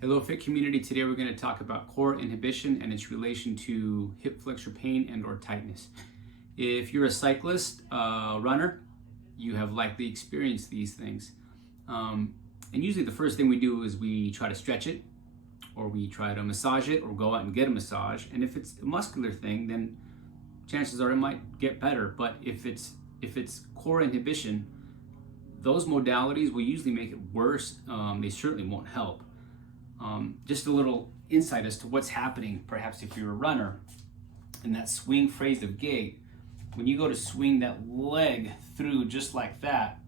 Hello Fit community, today we're going to talk about core inhibition and its relation to hip flexor pain and or tightness. If you're a cyclist, runner, you have likely experienced these things. And usually the first thing we do is we try to stretch it, or we try to massage it, or go out and get a massage. And if it's a muscular thing, then chances are it might get better. But if it's core inhibition, those modalities will usually make it worse. They certainly won't help. Just a little insight as to what's happening, perhaps if you're a runner, in that swing phase of gait. When you go to swing that leg through just like that,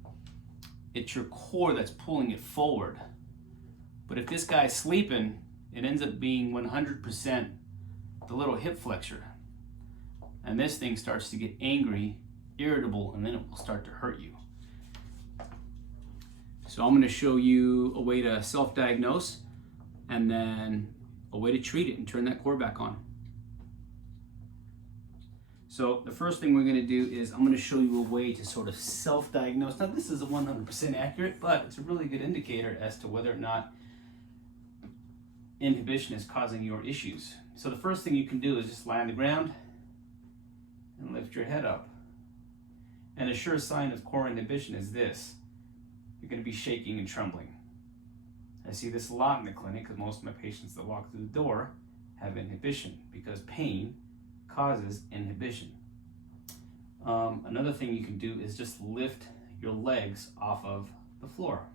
it's your core that's pulling it forward. But if this guy's sleeping, it ends up being 100% the little hip flexor. And this thing starts to get angry, irritable, and then it will start to hurt you. So I'm going to show you a way to self-diagnose and then a way to treat it and turn that core back on. So the first thing we're going to do is I'm going to show you a way to sort of self-diagnose. Now this isn't 100% accurate, but it's a really good indicator as to whether or not inhibition is causing your issues. So the first thing you can do is just lie on the ground and lift your head up. And a sure sign of core inhibition is this: you're going to be shaking and trembling. I see this a lot in the clinic because most of my patients that walk through the door have inhibition because pain causes inhibition. Another thing you can do is just lift your legs off of the floor.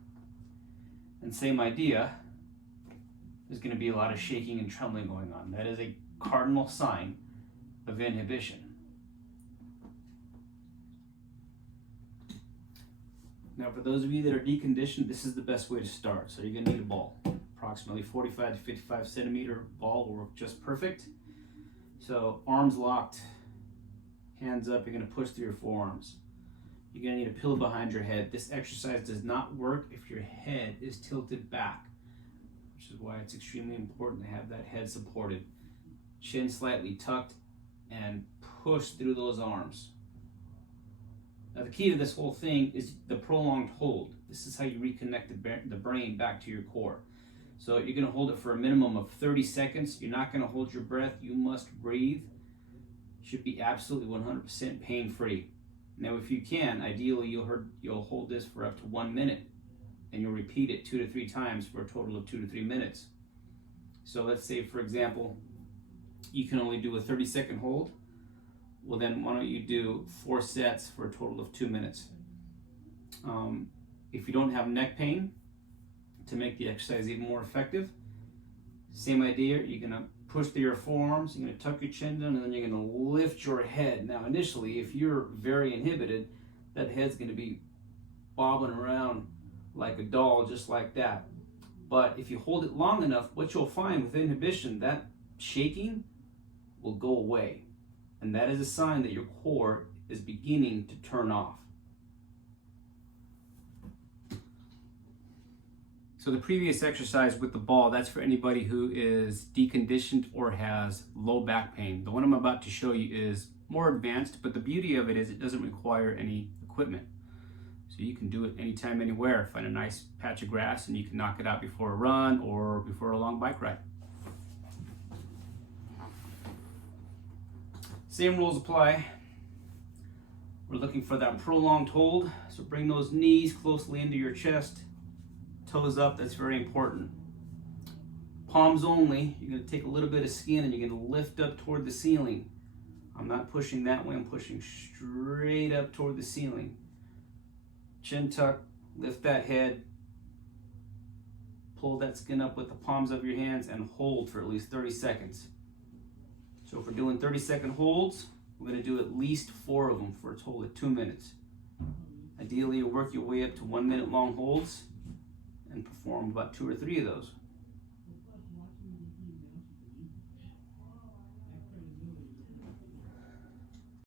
And same idea, there's going to be a lot of shaking and trembling going on. That is a cardinal sign of inhibition. Now, for those of you that are deconditioned, this is the best way to start. So you're going to need a ball. Approximately 45 to 55 centimeter ball will work just perfect. So arms locked, hands up. You're going to push through your forearms. You're going to need a pillow behind your head. This exercise does not work if your head is tilted back, which is why it's extremely important to have that head supported. Chin slightly tucked and push through those arms. Now the key to this whole thing is the prolonged hold. This is how you reconnect the brain back to your core. So you're going to hold it for a minimum of 30 seconds. You're not going to hold your breath. You must breathe. Should be absolutely 100% pain-free. Now if you can, ideally you'll hold this for up to 1 minute, and you'll repeat it 2 to 3 times for a total of 2 to 3 minutes. So let's say, for example, you can only do a 30-second hold. Well, then why don't you do 4 sets for a total of 2 minutes. If you don't have neck pain, to make the exercise even more effective, same idea. You're going to push through your forearms, you're going to tuck your chin down, and then you're going to lift your head. Now initially, if you're very inhibited, that head's going to be bobbing around like a doll, just like that. But if you hold it long enough, what you'll find with inhibition, that shaking will go away. And that is a sign that your core is beginning to turn off. So the previous exercise with the ball, that's for anybody who is deconditioned or has low back pain. The one I'm about to show you is more advanced, but the beauty of it is it doesn't require any equipment. So you can do it anytime, anywhere. Find a nice patch of grass and you can knock it out before a run or before a long bike ride. Same rules apply. We're looking for that prolonged hold. So bring those knees closely into your chest. Toes up, that's very important. Palms only. You're going to take a little bit of skin and you're going to lift up toward the ceiling. I'm not pushing that way, I'm pushing straight up toward the ceiling. Chin tuck, lift that head. Pull that skin up with the palms of your hands and hold for at least 30 seconds. So if we're doing 30-second holds, we're going to do at least 4 of them for a total of 2 minutes. Ideally, you'll work your way up to 1 minute long holds and perform about 2 or 3 of those.